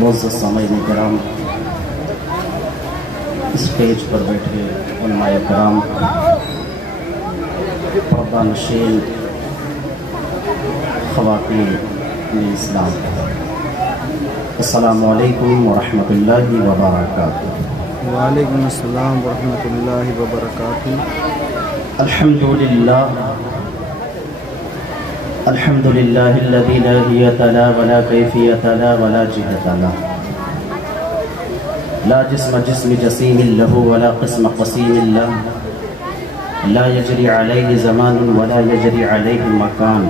معزز سامعین کرام، اسٹیج پر بیٹھے علماء کرام، پردہ نشین خواتین اسلام، السلام علیکم ورحمۃ اللہ وبرکاتہ۔ وعلیکم السلام ورحمۃ اللہ وبرکاتہ۔ الحمد للہ الذی لا نیۃ لا ولا کیفیۃ لا ولا جہۃ لا، لا جسم جسم جسیم لہ ولا قسم قسیم لہ، لا یجری علیہ زمان ولا یجری علیہ مکان،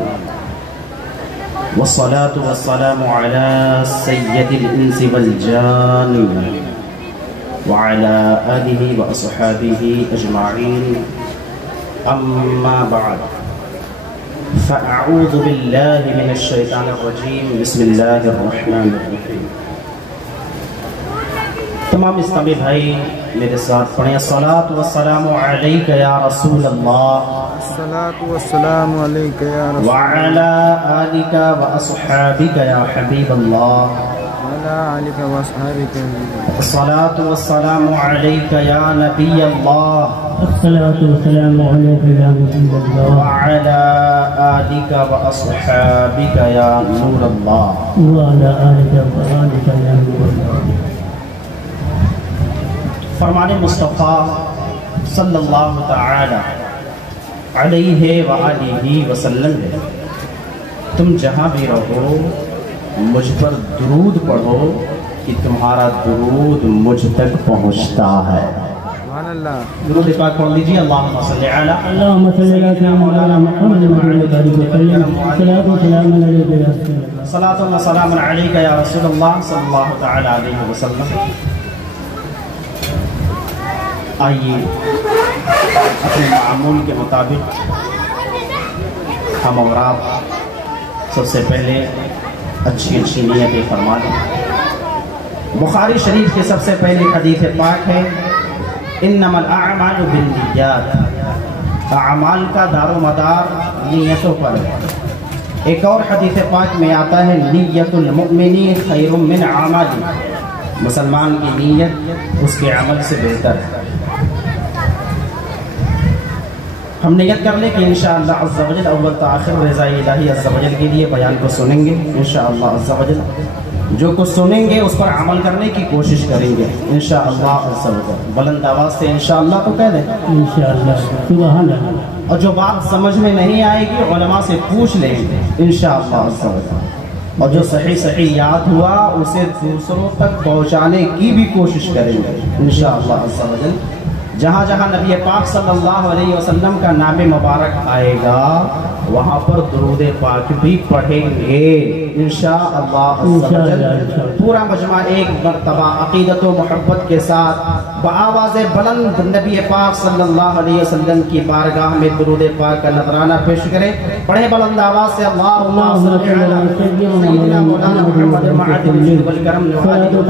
والصلاة والسلام علی سید الانس والجان وعلى آلہ واصحابہ اجمعین، اما بعد فاعوذ باللہ من الشیطان الرجیم، بسم اللہ الرحمن الرحیم۔ تمام اسلامی بھائی میرے ساتھ پڑھیں، الصلاۃ والسلام علیک یا رسول اللہ، الصلاۃ والسلام علیک یا رسول اللہ، وعلی آلک واصحابک یا حبیب اللہ، وعلی آلک واصحابک، الصلاۃ والسلام علیک یا نبی اللہ، الصلاة والسلام عليك يا نبي الله وعلى آلك وأصحابك يا نور الله، وعلى آلك وصحبك يا نور الله۔ فرمان مصطفیٰ صلی اللہ تعالی علیہ وآلہ وسلم ہے، تم جہاں بھی رہو مجھ پر درود پڑھو کہ تمہارا درود مجھ تک پہنچتا ہے۔ سبحان اللہ۔ درود پاک پڑھ لیجیے، اللہم صلی علی اللهم صل على سيدنا محمد وعلى آله وسلم، الصلاة والسلام عليك يا رسول الله، صلاۃ و سلام علیک یا رسول اللہ صلی اللہ تعالی علیہ وسلم۔ آئیے اپنے معمول کے مطابق ہم اور آپ سب سے پہلے اچھی اچھی نیتیں فرما لیں۔ بخاری شریف کی سب سے پہلی حدیث پاک ہے، انما الاعمال بالنیات، اعمال کا دار و مدار نیتوں پر ہے۔ ایک اور حدیث پاک میں آتا ہے، نیت المؤمن خیر من عمل، مسلمان کی نیت اس کے عمل سے بہتر ہے۔ ہم نیت کر لیں کہ انشاءاللہ عز و جل اول تا آخر رضا الہی عز و جل کے لیے بیان کو سنیں گے انشاءاللہ عز و جل، جو کچھ سنیں گے اس پر عمل کرنے کی کوشش کریں گے انشاءاللہ عز و جل۔ بلند آواز سے انشاءاللہ تو کہہ دیں، انشاءاللہ، سبحان اللہ۔ اور جو بات سمجھ میں نہیں آئے گی علماء سے پوچھ لیں گے انشاءاللہ عز و جل، اور جو صحیح یاد ہوا اسے دوسروں تک پہنچانے کی بھی کوشش کریں گے انشاءاللہ عز و جل۔ جہاں جہاں نبی پاک صلی اللہ علیہ وسلم کا نام مبارک آئے گا وہاں پر درود پاک بھی پڑھیں گے انشاءاللہ عز و جل۔ پورا مجمع ایک مرتبہ عقیدت و محبت کے ساتھ بآواز بلند نبی پاک صلی اللہ علیہ وسلم کی بارگاہ میں درود پاک کا نذرانہ پیش کریں۔ پڑھیں بلند آواز سے، اللہم صلی علی سیدنا مولانا محمد معد الجود والکرم صلاۃ و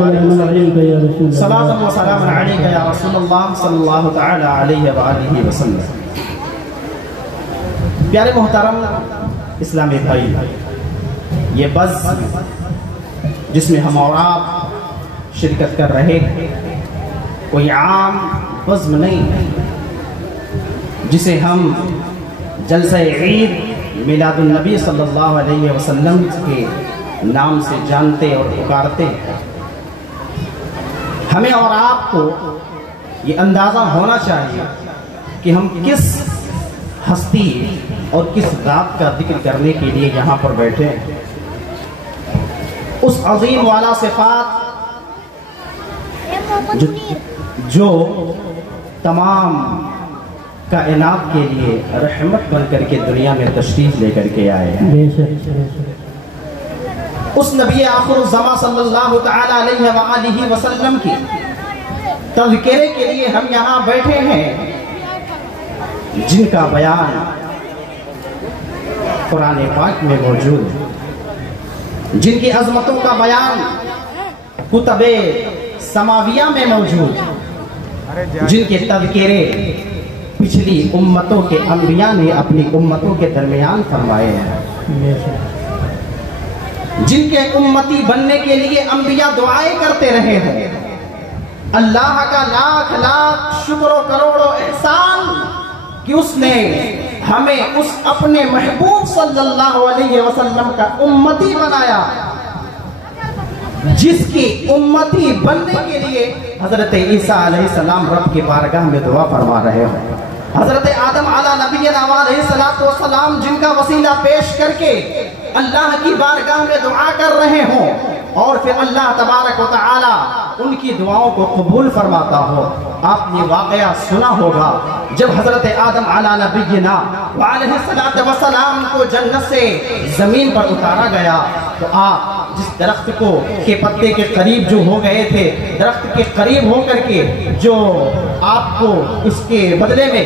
سلام علیک یا رسول اللہ صلی اللہ تعالی علیہ وآلہ وسلم۔ پیارے محترم اسلامی بھائی، یہ بزم جس میں ہم اور آپ شرکت کر رہے ہیں کوئی عام بزم نہیں ہے، جسے ہم جلسہ عید میلاد النبی صلی اللہ علیہ وسلم کے نام سے جانتے اور پکارتے ہیں۔ ہمیں اور آپ کو یہ اندازہ ہونا چاہیے کہ ہم کس ہستی اور کس ذات کا ذکر کرنے کے لیے یہاں پر بیٹھے ہیں۔ اس عظیم والا صفات جو تمام کائنات کے لیے رحمت بن کر کے دنیا میں تشریف لے کر کے آئے ہیں، اس نبی آخر الزمان صلی اللہ تعالی علیہ وآلہ وسلم کی تذکرے کے لیے ہم یہاں بیٹھے ہیں، جن کا بیان قرآن پاک میں موجود ہے، جن کی عظمتوں کا بیان کتب سماویہ میں موجود ہے، جن کے تذکرے پچھلی امتوں کے انبیاء نے اپنی امتوں کے درمیان فرمائے ہیں۔ جن کے امتی بننے کے لیے انبیاء دعائیں کرتے رہے ہیں. اللہ کا لاکھ لاکھ شکر و کروڑ و احسان کہ اس نے ہمیں اس اپنے محبوب صلی اللہ علیہ وسلم کا امتی بنایا، جس کی امتی بننے کے لیے حضرت عیسیٰ علیہ السلام رب کی بارگاہ میں دعا فرما رہے ہیں. حضرت آدم علیہ نبینا علیہ السلام جن کا وسیلہ پیش کر کے اللہ کی بارگاہ میں دعا کر رہے ہوں اور پھر اللہ تبارک و تعالی ان کی دعاؤں کو قبول فرماتا ہو. آپ نے واقعہ سنا ہوگا جب حضرت آدم علیہ نبینا علیہ السلام کو جنت سے زمین پر اتارا گیا تو آپ جس درخت کے پتے کے قریب جو ہو گئے تھے، درخت کے قریب ہو کر کے جو آپ کو اس کے بدلے میں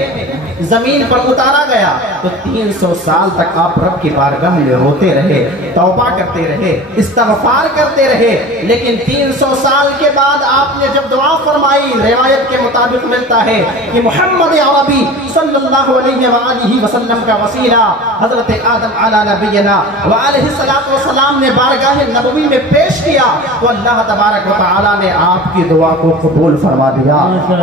زمین پر اتارا گیا تو 300 سال تک آپ رب کی بارگاہ میں روتے رہے، توبہ کرتے رہے، استغفار کرتے رہے. لیکن 300 سال کے بعد آپ نے جب دعا فرمائی، روایت کے مطابق ملتا ہے کہ محمد عربی صلی اللہ علیہ وآلہ وسلم کا وسیلہ حضرت آدم علیہ نبینا وعلیہ السلام نے بارگاہ نبوی میں پیش کیا تو اللہ تبارک و تعالی نے آپ کی دعا کو قبول فرما دیا.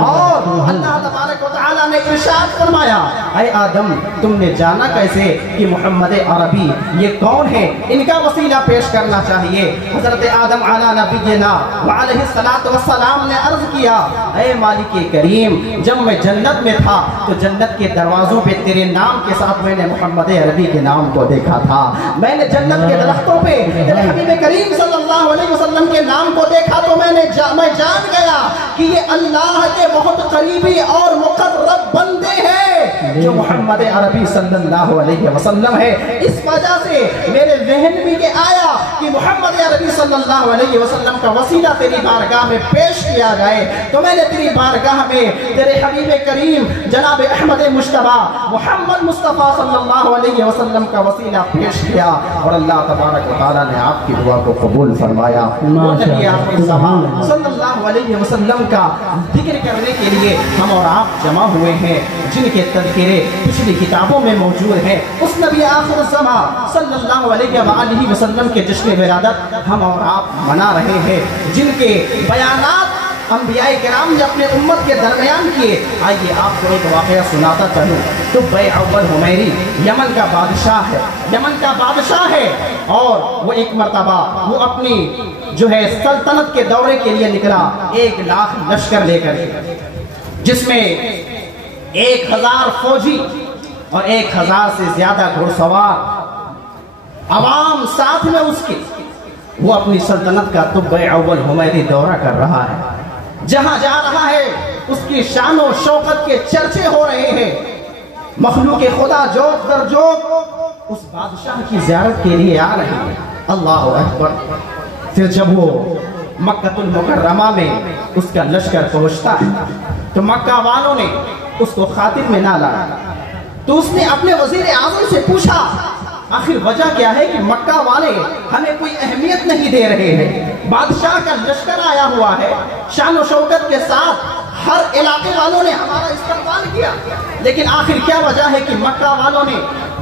اور اللہ تبارک و تعالی نے ارشاد فرمایا، اے آدم تم نے جانا کیسے کہ محمد عربی یہ کون ہے، ان کا وسیلہ پیش کرنا چاہیے. حضرت آدم علیہ نبینا وعلیہ السلام نے عرض کیا، اے مالک کریم جب میں جنت میں تھا تو جنت کے دروازوں پہ تیرے نام کے ساتھ میں نے محمد عربی کے نام کو دیکھا تھا. میں نے جنت کے درختوں پہ تیرے حبیب کریم صلی اللہ علیہ وسلم کے نام کو دیکھا تو میں جان گیا کہ یہ اللہ کے بہت قریبی اور مقرب بندے ہیں جو محمد عربی صلی اللہ علیہ وسلم ہے. اس وجہ سے میرے ذہن میں یہ آیا کہ محمد عربی صلی اللہ علیہ وسلم کا وسیلہ تیری بارگاہ میں پیش کیا جائے تو میں نے تیری بارگاہ میں تیرے حبیب کریم جناب احمد مجتبی محمد مصطفیٰ صلی اللہ علیہ وسلم کا وسیلہ پیش کیا اور اللہ تبارک و تعالی نے آپ کی دعا کو قبول فرمایا. نبی آخر زمان صلی اللہ علیہ وسلم کا ذکر کرنے کے لیے ہم اور آپ جمع ہوئے ہیں جن کے تذکرے پچھلی کتابوں میں موجود ہیں. اس نبی آخر زمان صلی اللہ علیہ وآلہ وسلم کے جشن ولادت ہم اور آپ منا رہے ہیں جن کے بیانات انبیاء کرام نے اپنے امت کے درمیان کیے. آئیے آپ کو ایک واقعہ سناتا چلوں. تو بے اول حمیری یمن کا بادشاہ ہے اور وہ ایک مرتبہ وہ اپنی جو ہے سلطنت کے دورے کے لیے نکلا 1,00,000 لشکر لے کر، جس میں 1,000 فوجی اور 1,000 سے زیادہ گھڑ سوار عوام ساتھ میں اس کے. وہ اپنی سلطنت کا طب اول حمیری دورہ کر رہا ہے. جہاں جا رہا ہے اس کی شان و شوکت کے چرچے ہو رہے ہیں. مخلوق خدا جوک در جوک اس بادشاہ کی زیارت کے لیے آ رہے ہیں. اللہ اکبر. پھر جب وہ مکہ المکرمہ میں اس کا لشکر پہنچتا ہے تو مکہ والوں نے اس کو خاطر میں نہ لایا تو اس نے اپنے وزیر اعظم سے پوچھا آخر وجہ کیا ہے کہ مکہ والے ہمیں کوئی اہمیت نہیں دے رہے ہیں. بادشاہ کا لشکر آیا ہوا ہے شان و شوکت کے ساتھ، ہر علاقے والوں نے ہمارا استقبال کیا، لیکن آخر کیا وجہ ہے کہ مکہ والوں نے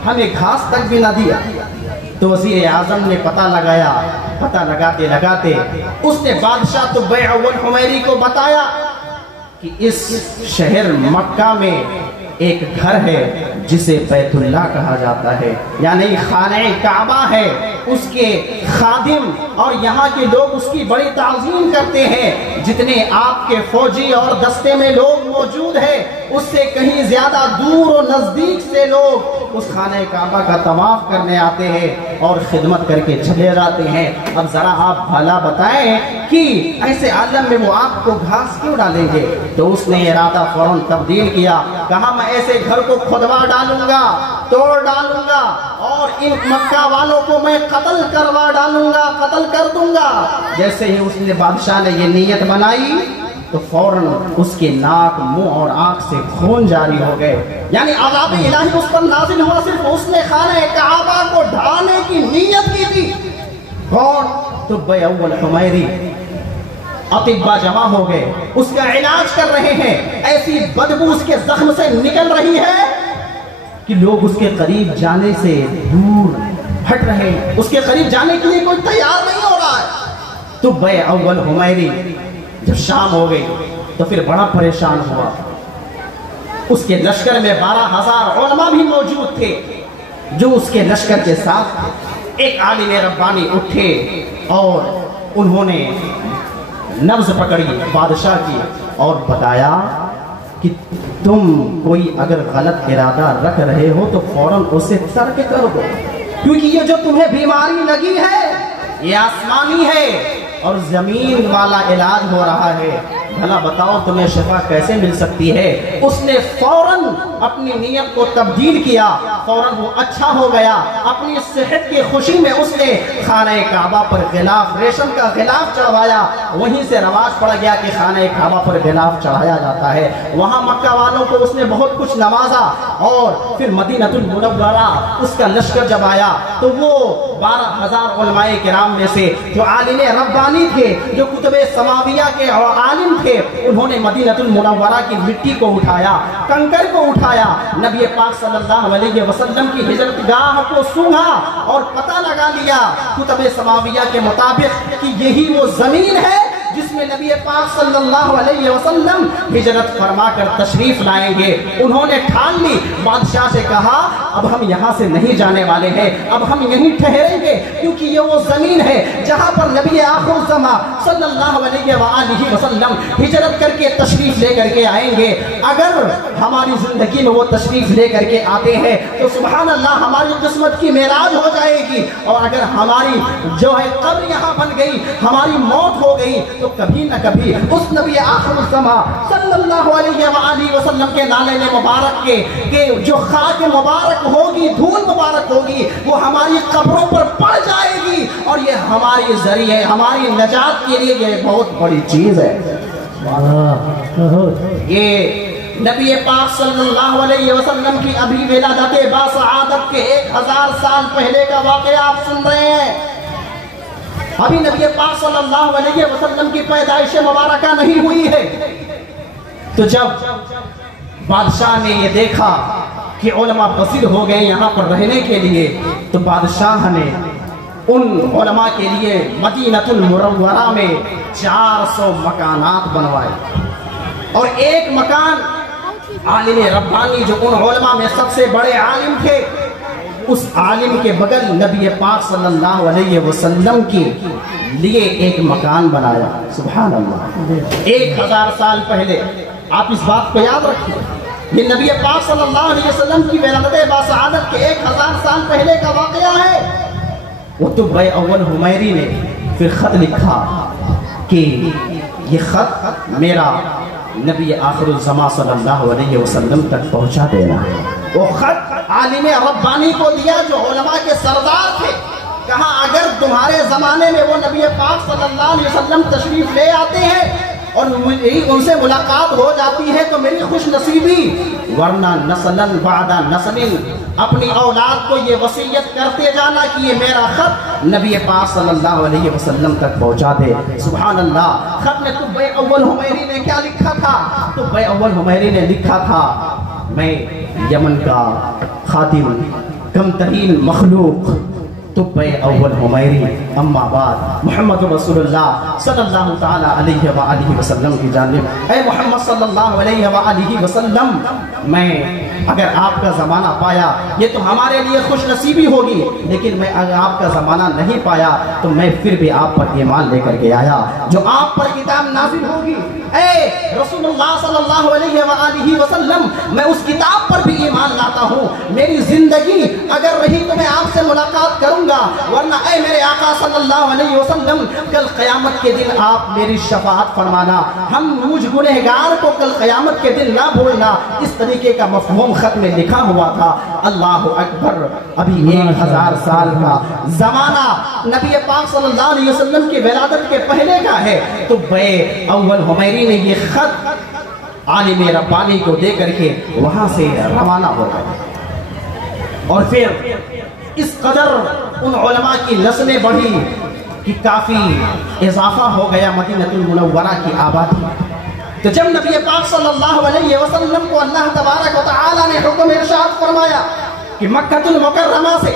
ہمیں گھاس تک بھی نہ دیا. تو وزیر اعظم نے پتہ لگاتے اس نے بادشاہ طب اول حمیری کو بتایا کہ اس شہر مکہ میں ایک گھر ہے جسے بیت اللہ کہا جاتا ہے، یعنی خانہ کعبہ ہے. اس کے خادم اور یہاں کے لوگ اس کی بڑی تعظیم کرتے ہیں. جتنے آپ کے فوجی اور دستے میں لوگ موجود ہیں اس سے کہیں زیادہ دور و نزدیک سے لوگ اس خانہ کعبہ کا طواف کرنے آتے ہیں اور خدمت کر کے چلے جاتے ہیں. اب ذرا آپ بھلا بتائیں کہ ایسے عالم میں وہ آپ کو گھاس کیوں ڈالیں گے؟ تو اس نے ارادہ فوراً تبدیل کیا، کہا میں ایسے گھر کو کھدوا ڈالوں گا، توڑ ڈالوں گا اور ان مکہ والوں کو میں قتل کروا ڈالوں گا، قتل کر دوں گا. جیسے ہی اس نے بادشاہ نے یہ نیت بنائی تو فوراً اس کے ناک، منہ اور آنکھ سے خون جاری ہو گئے. یعنی عذاب الہی اس پر نازل ہوا صرف اس نے خانہ کعبہ کو ڈھانے کی نیت کی تھی. کون؟ طب اول حمیری. اطباء جمع ہو گئے، اس کا علاج کر رہے ہیں. ایسی بدبو اس کے زخم سے نکل رہی ہے کہ لوگ اس کے قریب جانے سے دور ہٹ رہے ہیں، اس کے قریب جانے کے لیے کوئی تیار نہیں ہو رہا ہے۔ تو بے اول حمیری جب شام ہو گئی تو پھر بڑا پریشان ہوا۔ اس کے لشکر میں 12,000 علماء بھی موجود تھے، جو اس کے لشکر کے ساتھ ایک عالم ربانی اٹھے اور انہوں نے نبض پکڑی بادشاہ کی اور بتایا کہ تم کوئی اگر غلط ارادہ رکھ رہے ہو تو فوراً اسے ترک کر دو، کیونکہ یہ جو تمہیں بیماری لگی ہے یہ آسمانی ہے اور زمین والا علاج ہو رہا ہے، بھلا بتاؤ تمہیں شفا کیسے مل سکتی ہے؟ اس نے فوراً اپنی نیت کو تبدیل کیا، فوراً وہ اچھا ہو گیا۔ اپنی صحت کی خوشی میں اس نے خانہ کعبہ پر غلاف، ریشم کا غلاف چڑھوایا۔ وہیں سے رواج پڑ گیا کہ خانہ کعبہ پر غلاف چڑھایا جاتا ہے۔ وہاں مکہ والوں کو اس نے بہت کچھ نوازا، اور پھر مدینہ المنورہ اس کا لشکر جب آیا تو وہ 12,000 علماء کرام میں سے جو عالم ربانی تھے، جو کتب سماویہ کے عالم تھے، انہوں نے مدینہ المنورہ کی مٹی کو اٹھایا، کنکر کو اٹھایا، نبی پاک صلی اللہ علیہ وسلم کی ہجرت گاہ کو سونگھا اور پتہ لگا لیا کتب سماویہ کے مطابق کہ یہی وہ زمین ہے جس میں نبی پاک صلی اللہ علیہ وسلم ہجرت فرما کر تشریف لائیں گے۔ انہوں نے ٹھان لی، بادشاہ سے کہا اب ہم یہاں سے نہیں جانے والے ہیں، اب ہم یہیں ٹھہریں گے، کیونکہ یہ وہ زمین ہے جہاں پر نبی آخر الزماں صلی اللہ علیہ وآلہ وسلم ہجرت کر کے تشریف لے کر کے آئیں گے۔ اگر ہماری زندگی میں وہ تشریف لے کر کے آتے ہیں تو سبحان اللہ ہماری قسمت کی معراج ہو جائے گی، اور اگر ہماری جو ہے قبر یہاں بن گئی، ہماری موت ہو گئی، تو کبھی نہ کبھی اس نبی آخر الزماں صلی اللہ علیہ وآلہ وسلم کے نالے مبارک کے جو خاک مبارک ہوگی، دھول مبارک ہوگی، وہ ہماری قبروں پر پڑ جائے گی، اور یہ ہماری ذریعے ہماری نجات کے لیے یہ بہت بڑی چیز ہے۔ یہ نبی پاک صلی اللہ علیہ وسلم کی ابھی ولادت باسعادت کے 1000 سال پہلے کا واقعہ آپ سن رہے ہیں۔ ابھی نبی پاک صلی اللہ علیہ وسلم کی پیدائش مبارکہ نہیں ہوئی ہے۔ تو جب بادشاہ نے یہ دیکھا کہ علماء بصیر ہو گئے یہاں پر رہنے کے لیے، تو بادشاہ نے ان علماء کے لیے مدینہ المنورہ میں 400 مکانات بنوائے، اور ایک مکان عالم ربانی جو ان علماء میں سب سے بڑے عالم تھے، اس عالم کے بغل نبی پاک صلی اللہ علیہ وسلم کے لیے ایک مکان بنایا۔ سبحان اللہ، 1000 سال پہلے، آپ اس بات کو یاد رکھیں، یہ نبی پاک صلی اللہ علیہ وسلم کی ولادت باسعادت کے 1000 سال پہلے کا واقعہ ہے۔ قطب اول حمیری نے پھر خط لکھا کہ یہ خط میرا نبی آخر الزماں صلی اللہ علیہ وسلم تک پہنچا دینا ہے۔ وہ خط عالم ربانی کو دیا جو علماء کے سردار تھے، کہا اگر تمہارے زمانے میں وہ نبی پاک صلی اللہ علیہ وسلم تشریف لے آتے ہیں اور ان سے ملاقات ہو جاتی ہے تو میری خوش نصیبی، ورنہ نسلاً بعد نسل اپنی اولاد کو یہ وصیت کرتے جانا کہ یہ میرا خط نبی پاک صلی اللہ علیہ وسلم تک پہنچا دے۔ سبحان اللہ، خط میں طب اول حمیری نے کیا لکھا تھا؟ طب اول حمیری نے لکھا تھا میں یمن کا خادم، کم ترین مخلوق طب اول حمیری، اما بعد محمد رسول اللہ صلی اللہ تعالی علیہ وآلہ وسلم کی جانب، اے محمد صلی اللہ علیہ وآلہ وسلم، میں اگر آپ کا زمانہ پایا یہ تو ہمارے لیے خوش نصیبی ہوگی، لیکن میں اگر آپ کا زمانہ نہیں پایا تو میں پھر بھی آپ پر ایمان لے کر کے آیا، جو آپ پر کتاب نازل ہوگی اے رسول اللہ صلی اللہ علیہ وآلہ وسلم، میں اس کتاب پر بھی ایمان لاتا ہوں۔ میری زندگی اگر رہی تو میں آپ سے ملاقات کروں گا، ورنہ اے میرے آقا صلی اللہ علیہ وسلم کل قیامت کے دن آپ میری شفاعت فرمانا، ہم مجھ گنہگار کو کل قیامت کے دن نہ بھولنا۔ اس طریقے کا مفہوم خط میں لکھا ہوا تھا۔ اللہ اکبر، ابھی 1000 سال کا زمانہ نبی پاک صلی اللہ علیہ وسلم کی ولادت کے پہلے کا ہے، تو بے اول حمیری نے یہ خط عالم ربانی کو دے کر کے وہاں سے روانہ ہو گئے، اور پھر اس قدر ان علماء کی نسلیں بڑھی کہ کافی اضافہ ہو گیا مدینہ المنورہ کی آبادی۔ تو جب نبی پاک صلی اللہ علیہ وسلم کو اللہ تبارک و تعالی نے حکم ارشاد فرمایا کہ مکہ المکرمہ سے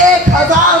1000